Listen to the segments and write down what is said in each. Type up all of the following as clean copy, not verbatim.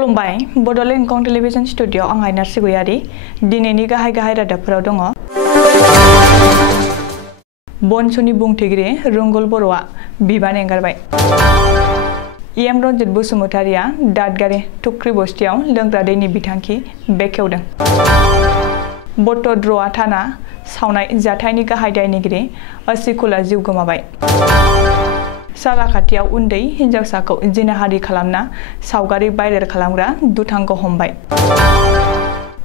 खुलुमबाय Bodoland इंखं television studio आं आइनार सिगुयारि दिनैनि गाहाय रादाबफोराव दङ। बनसुनि बुंथिगिरि रुंगुल बर'आ बिबान एंगारबाय। एम रन्जित बसुमतारिया दादगारि टुक्री बस्तियाव लोंग्रा दैनि बिथांखि बेखेवदों। बटद्रआ थाना सावनाय जाथायनि गाहाय दायनिगिरि आसिकुला जिउ गोमाबाय। सालाखाथियाव उन्दै हिन्जावसाखौ जिनाहारि खालामना सावगारि भाइरेल खालामग्रा दुथांखौ हमबाय।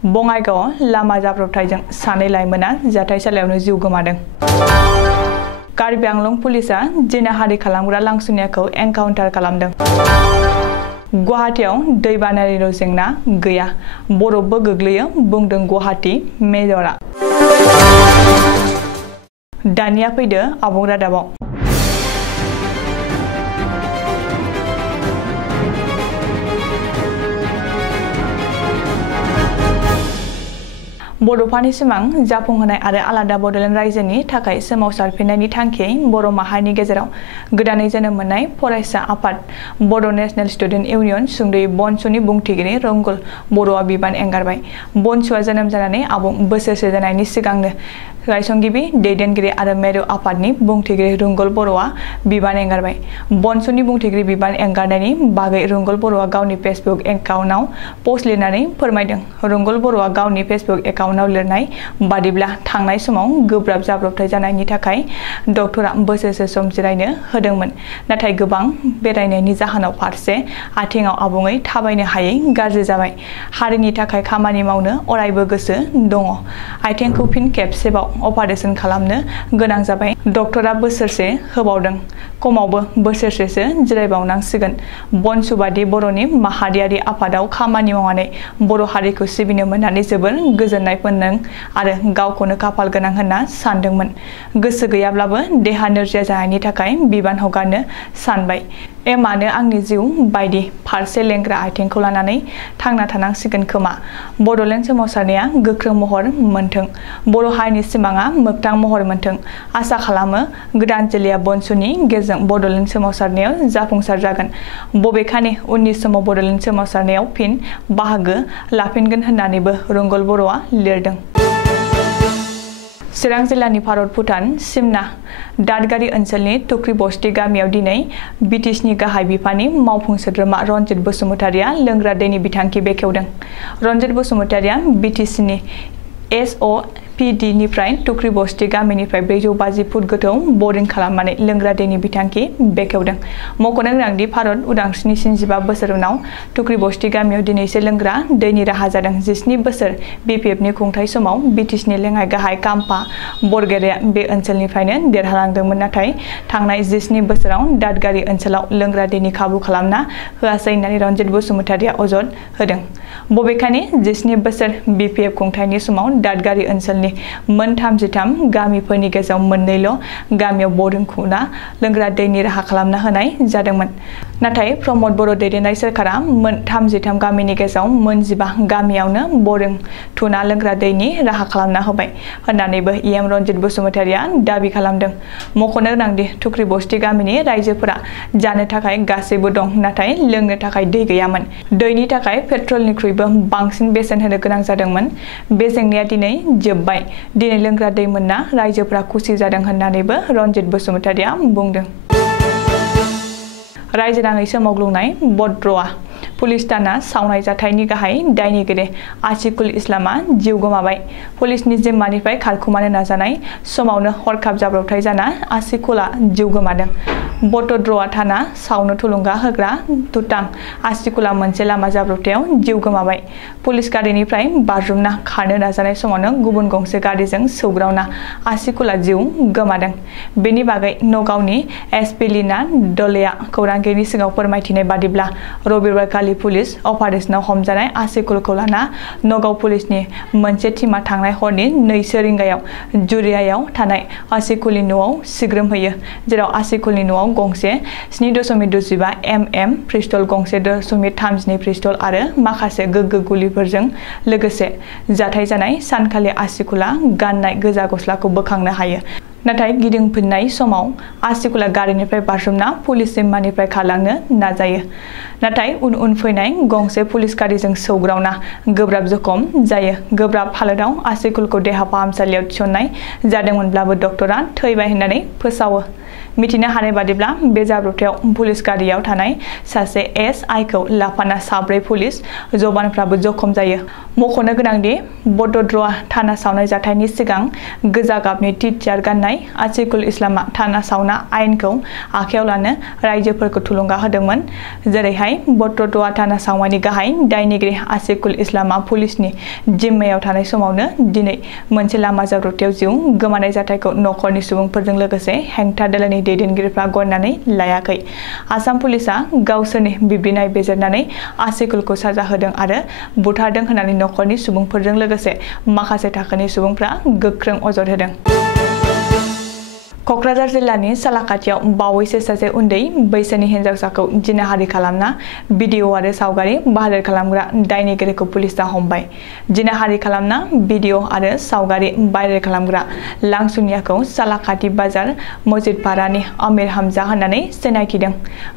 बङाइगावआव लामा जाब्रबथायजों सानै लाइमोना जाथायसालियावनो जिउ गोमादों। कार्बि आंलं पुलिसआ जिनाहारि खालामग्रा लांसुनियाखौ एनकाउन्टार खालामदों। गुवाहाटीआव दैबानानिल' जेंना गैया बरफबो गोग्लैयो बुंदों गुवाहाटी मेयरआ। दानिया फैदो आबुं रादाबाव। बड'फानि सिमां जाफुंहोनाय आरो आलादा बड'लेण्ड रायजोनि थाखाय सोमावसारफिननायनि थांखियै बर' माहारिनि गेजेराव गोदानै जोनोम मोननाय फरायसा आफाद बड' नेशनेल स्टुडेन्ट इउनियन सुंद'यै बनसुनि बुंथिगिरि रुंगुल बर'आ बिबान एंगारबाय। बनसुआ जोनोम जानानै आबुं बोसोरसे जानायनि सिगांनो गायसनगिरि दैदेनगिरि आरो मेरु आफादनि बुंथिगिरि रुंगुल बर'आ बिबान एंगारबाय। बनसुनि बुंथिगिरि बिबान एंगारनायनि बागै रुंगुल बर'आ गावनि फेसबुक एकाउन्टआव पस्ट लिरनानै फोरमायदों। रुंगुल बर'आ गावनि फेसबुक एकाउन्टआव लिरनाय बादिब्ला थांनाय समाव गोब्राब जाब्रबथाय जानायनि थाखाय डक्टरा बोसोरसे सम जिरायनो होदोंमोन, नाथाय गोबां बेरायनायनि जाहोनाव फारसे आथिङाव आबुङै थाबायनो हायै गाज्रि जाबाय। हारिनि थाखाय खामानि मावनो अरायबो गोसो दङ। आथिंखौ फिन खेबसेबाव अपारेशन खालामनो गोनां जाबाय। डक्टरा बोसोरसे होबावदों, खमावबो बोसोरसेसो जिरायबावनांसिगोन। बनसु बादि बर'नि माहारियारि आफादाव खामानि मावनानै बर' हारिखौ सिबिनो मोननानै जोबोर गोजोननाय मोनदों आरो गावखौनो खाफाल गोनां होनना सानदोंमोन। गोसो गैयाब्लाबो देहा नोरजिया जानायनि थाखाय बिबान हगारनो सानबाय। मानो आंनि जिउ बायदि फारसे लेंग्रा आथिंखौ लानानै थांना थानांसिगोन खोमा। बड'लेण्ड सोमावसारनाया गोख्रों महर मोनथों, बर' हारिनि सिमाङा मोगथां महर मोनथों। आसा खालामो गोदान जोलैया बनसुनि गेजेरजों बड'लेण्ड सोमावसारनायाव जाफुंसार जागोन। बबेखानि उननि समाव बड'लेण्ड सोमावसारनायाव फिन बाहागो लाफिनगोन होननानैबो रुंगुल बर'आ लिरदों। चिरां जिल्लानि भारत भुटान सिमना दादगारि ओनसोलनि टुक्री बस्ति गामियाव दिनै बिटिसिनि गाहाय बिफाननि मावफुं सोद्रोमा रन्जित बसुमतारिया लोंग्रा दैनि बिथांखि बेखेवदों। रन्जित बसुमतारिया बिटिसिनि SOPD निफ्राय टुक्री बस्ति गामिनिफ्राय 450 फुट गोथौ बरिं खालामनानै लोंग्रा दैनि बिथांखि बेखेवदों। मख'नो गोनांदि भारत उदांस्रिनि 45 बोसोर उनाव टुक्री बस्ति गामियाव दिनैसो लोंग्रा दैनि राहा जादों। 17 बोसोर BPFनि खुंथाय समाव बिटिसिनि लेङाइ गाहाय काम्पा बरगेरेआ बे ओनसोलनिफ्रायनो देरहालांदोंमोन, नाथाय थांनाय 17 बोसोराव दादगारि ओनसोलाव लोंग्रा दैनि खाबु खालामना होआसै होननानै रन्जित बसुमतारिया अजद होदों। बबेखानि 17 बोसोर BPF खुंथायनि समाव दादगारि ओनसोलनि मोन 33 गामिफोरनि गेजेराव मोननैल' गामियाव बरिं खुना लोंग्रा दैनि राहा खालामना होनाय जादोंमोन। नाथाय प्रमद बर' दैदेननाय सोरखारा मोन 33 गामिनि गेजेराव मोन 15 गामियावनो बरिं थुना लोंग्रा दैनि राहा खालामना होबाय होननानैबो EM रन्जित बसुमतारिया दाबि खालामदों। मख'नो गोनांदि टुक्री बस्ति गामिनि रायजोफोरा जानो थाखाय गासैबो दं, नाथाय लोंनो थाखाय दै गैयामोन। दैनि थाखाय पेट्रलनिख्रुइबो बांसिन बेसेन होनो गोनां जादोंमोन। बे जेंनाया दिनै जोबबाय। दिनै लोंग्रा दै मोनना रायजोफोरा खुसि जादों होननानैबो रन्जित बसुमतारिया बुंदों। रायजो नाङै सोमावग्लुंनाय बटद्रआ पुलिस थाना सावनाय जाथायनि गाहाय दायनिगिरि आसिकुल इस्लामआ जिउ गोमाबाय। पुलिसनि जिम्मानिफ्राय खारखुमानो नाजानाय समावनो हरखाब जाब्रबथाय जाना आसिकुलआ जिउ गोमादों। बटद्रआ थाना सावनो थुलुंगा होग्रा दुथां आसिकुलआ मोनसे लामा जाब्रबथायाव जिउ गोमाबाय। पुलिस गारिनिफ्राय बाज्रुमना खारनो नाजानाय समावनो गुबुन गंसे गारिजों सौग्रावना आसिकुलआ जिउ गोमादों। बेनि बागै नगावनि SP लीना डलेआ खौरांगिरिनि सिगाङाव फोरमायथिनाय बादिब्ला रबिबारखालि पुलिस अपारेशनाव हमजानाय आसिकुलखौ लाना नगाव पुलिसनि मोनसे टीमआ थांनाय हरनि 2 रिंगायाव जुरियायाव थानाय आसिकुलनि न'आव सिग्रोमहैयो, जेराव आसिकुलनि न'आव गंसे 7.25 mm पिस्तल, गंसे .32 पिस्तल आरो माखासे गोग्गो गुलिफोरजों लोगोसे जाथाय जानाय सानखालि आसिकुलआ गाननाय गोजा गस्लाखौ बोखांनो हायो। नाथाय गिदिंफिननाय समाव आसिकुला गारिनिफ्राय बारसोमना पुलिस जिम्मानिफ्राय खारलांनो नाजायो। नाथाय उन फैनाय गंसे पुलिस गारिजों सौग्रावना गोब्राब जखम जायो। गोब्राब हालोदाव आसिकुलखौ देहा फाहामसालियाव थिसननाय जादोंमोनब्लाबो डक्टरा थैबाय होननानै फोसावो। मिथिनो हानाय बादिब्ला बे जाब्रबथायाव पुलिस गारियाव थानाय सासे एसआइखौ लाफाना 4 पुलिस जवानफ्राबो जखम जायो। मख'नो गोनांदि बड'द्रआ थाना सावनाय जाथायनि सिगां गोजा गाबनि टिचार गाननाय आसिकुल इस्लामा थाना सावना आयेनखौ आखायाव लानो रायजोफोरखौ थुलुंगा होदोंमोन। जेरैहाय बड'द्रआ थाना सावनायनि गाहाय दायनिगिरि आसिकुल इस्लामा पुलिसनि जिम्मायाव थानाय समावनो दिनै मोनसे लामा जाब्रबथायाव जिउ गोमानाय जाथायखौ नखरनि सुबुंफोरजों लोगोसे हेंथा दोलोनि दैदेनगिरिफ्रा गनायनानै लायाखै। आसाम पुलिसआ गावसोरनि बिब्दिनाय बिजिरनानै आसिकुलखौ साजा होदों आरो बुथारदों होननानै नखरनि सुबुंफोरजों लोगोसे माखासे थाखोनि सुबुंफ्रा गोख्रों अजद होदों। क'क्राझार जिल्लानि सालाकाथियाव बावैसो सासे उन्दै बैसोनि हिनजावसाखौ जिनाहारि खालामना भिडिअ आरो सावगारि भाइरेल खालामग्रा दायनिगिरिखौ पुलिसआ हमबाय। जिनाहारि खालामना भिडिअ आरो सावगारि भाइरेल खालामग्रा लांसुनियाखौ सालाकाथि बाजार मस्जिदपारानि आमिर हामजा होननानै सिनायथिदों।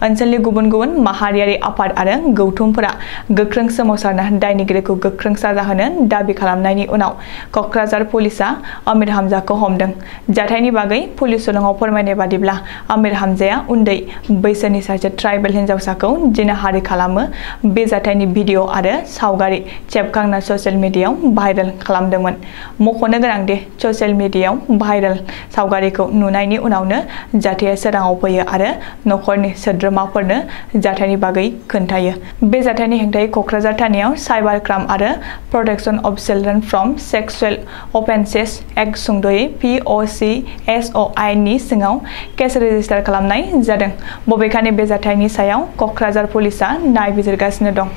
ओनसोलनि गुबुन गुबुन माहारियारि आफाद आरो गौथुमफोरा गोख्रों सोमावसारना दायनिगिरिखौ गोख्रों साजा होनो दाबि खालामनायनि उनाव क'क्राझार पुलिसआ आमिर हामजाखौ हमदों। जाथायनि बागै पुलिस सुलुङाव फोरमायनाय बादिब्ला आमिर हामजाया उन्दै बैसोनि सासे ट्राइबेल हिनजावसाखौ जिनाहारि खालामो। बे जाथायनि भिडिअ आरो सावगारि सेबखांना ससियेल मिडियायाव भाइरेल खालामदोंमोन। मख'नो गोनांदि ससियेल मिडियायाव भाइरेल सावगारिखौ नुनायनि उनावनो जाथाया सोराङाव फैयो आरो नखरनि सोद्रोमाफोरनो जाथायनि बागै खोन्थायो। बे जाथायनि हेंथायै क'क्राझार थानायाव साइबार क्राइम आरो protection of children from sexual offences act सुंद'यै POCSO आयेननि सिङाव केस रेजिस्टार खालामनाय जादों। बबेखानि बे जाथायनि सायाव क'क्राझार पुलिसआ नायबिजिरगासिनो दं।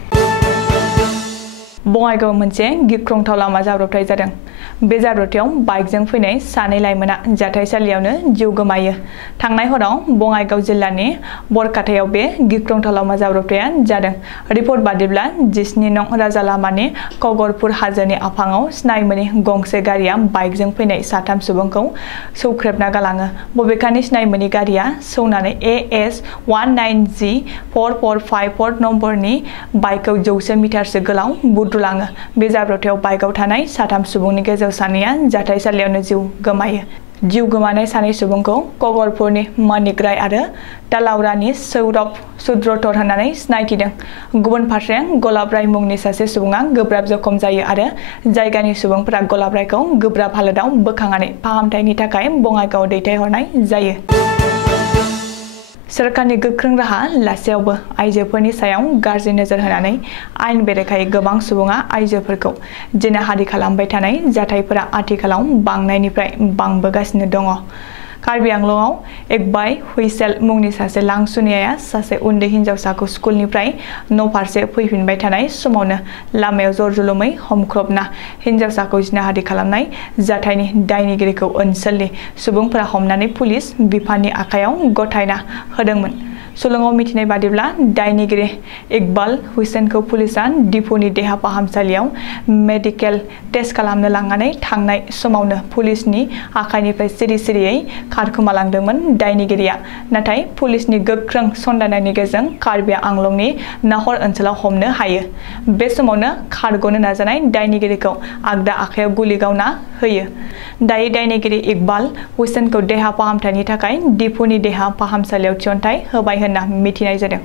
बङाइगाव मोनसे गिख्रंथाव लामा जाब्रबथाय जादों। बे जाब्रबथायाव बाइकजों फैनाय 2 लाइमोना जाथायसालियावनो जिउ गोमायो। थांनाय हराव बङाइगाव जिल्लानि बरकाटायाव बे गिख्रंथाव लामा जाब्रबथाया जादों। रिपर्ट बादिब्ला 17 नं राजा लामानि कगरपुर हाजोनि आफाङाव सिनायमोनि गंसे गारिया बाइकजों फैनाय 3 सुबुंखौ सौख्रेबना गालाङो। बबेखानि सिनायमोनि गारिया सौनानै AS 19G4454 नम्बरनि बाइकखौ 100 मिटारसो गोलाव बुद्रुलाङो। बे जाब्रबथायाव बाइकआव थानाय 3 सुबुंनि गेजेराव सानैया जाथायसालियावनो जिउ गोमायो। जिउ गोमानाय 2 सुबुंखौ कगरपुरनि मानिक राय आरो तालाउरानि सौरभ सुद्रधर होननानै सिनायथिदों। गुबुन फारसे गलाब राय मुंनि सासे सुबुङा गोब्राब जखम जायो आरो जायगानि सुबुंफोरा गलाब रायखौ गोब्राब हालोदाव बोखांनानै फाहामथायनि थाखाय बङाइगाव दैथायहरनाय जायो। सोरखारनि गोख्रों राहा लासेयावबो आइजोफोरनि सायाव गाज्रि नोजोर होनानै आयेन बेरेखायै गोबां सुबुङा आइजोफोरखौ जिनाहारि खालामबाय थानाय जाथायफोरा आथिखालाव बांनायनिफ्राय बांबोगासिनो दङ। कार्बि आंलंआव इकबाल हुइसेल मुंनि सासे लांसुनियाया सासे उन्दै हिनजावसाखौ स्कुलनिफ्राय न'फारसे फैफिनबाय थानाय समावनो लामायाव जरजुलुमै हमख्रबना हिनजावसाखौ जिनाहारि खालामनाय जाथायनि दायनिगिरिखौ ओनसोलनि सुबुंफोरा हमनानै पुलिस बिफाननि आखायाव गथायना होदोंमोन। सुलुङाव मिथिनाय बादिब्ला दायनिगिरि इकबाल हुइसेनखौ पुलिसआ डिफुनि देहा फाहामसालियाव मेडिकेल टेस्ट खालामनो लांनानै थांनाय समावनो पुलिसनि आखाइनिफ्राय सिरि-सिरियै खारखोमालांदोंमोन दायनिगिरिया। नाथाय पुलिसनि गोख्रों सन्देरनायनि गेजेरजों कार्बि आंलंनि नाहर ओनसोलाव हमनो हायो। बे समावनो खारग'नो नाजानाय दायनिगिरिखौ आगदा आखायाव गुलि गावना होयो। दायो दायनिगिरि इकबाल हुइसेनखौ देहा फाहामथायनि थाखाय डिफुनि देहा फाहामसालियाव थिसनथाय होबाय होनना मिथिनाय जादों।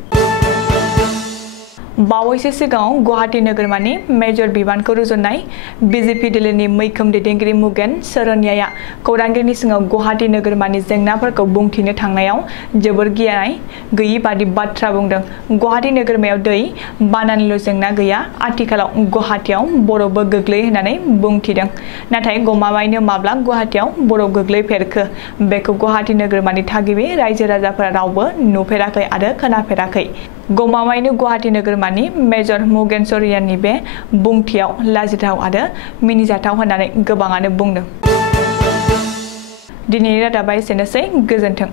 बावैसो सिगाङाव गुवाहाटी नोगोरमानि मेजर बिबानखौ रुजुननाय बिजेपि दोलोनि मैखोम दैदेनगिरि मुगेन सरनियाया खौरांगिरिनि सिगाङाव गुवाहाटी नोगोरमानि जेंनाफोरखौ बुंथिनो थांनायाव जोबोर गियानाय गैयि बादि बाथ्रा बुंदों। गुवाहाटी नोगोरमायाव दै बानानिल' जेंना गैया, आथिखालाव गुवाहाटीयाव बरफबो गोग्लैयो होननानै बुंथिदों। नाथाय गमामायैनो माब्ला गुवाहाटीयाव बरफ गोग्लैफेरखो बेखौ गुवाहाटी नोगोरमानि थागिबि रायजो राजाफोरा रावबो नुफेराखै आरो खोनाफेराखै। गमामायैनो गुवाहाटी नोगोरमानि मेजर मुगेन सरनियानि बे बुंथियाव लाजिथाव आरो मिनिजाथाव होननानै गोबाङानो बुंदों। दिनैनि रादाबा एसेनोसै, गोजोन्थों।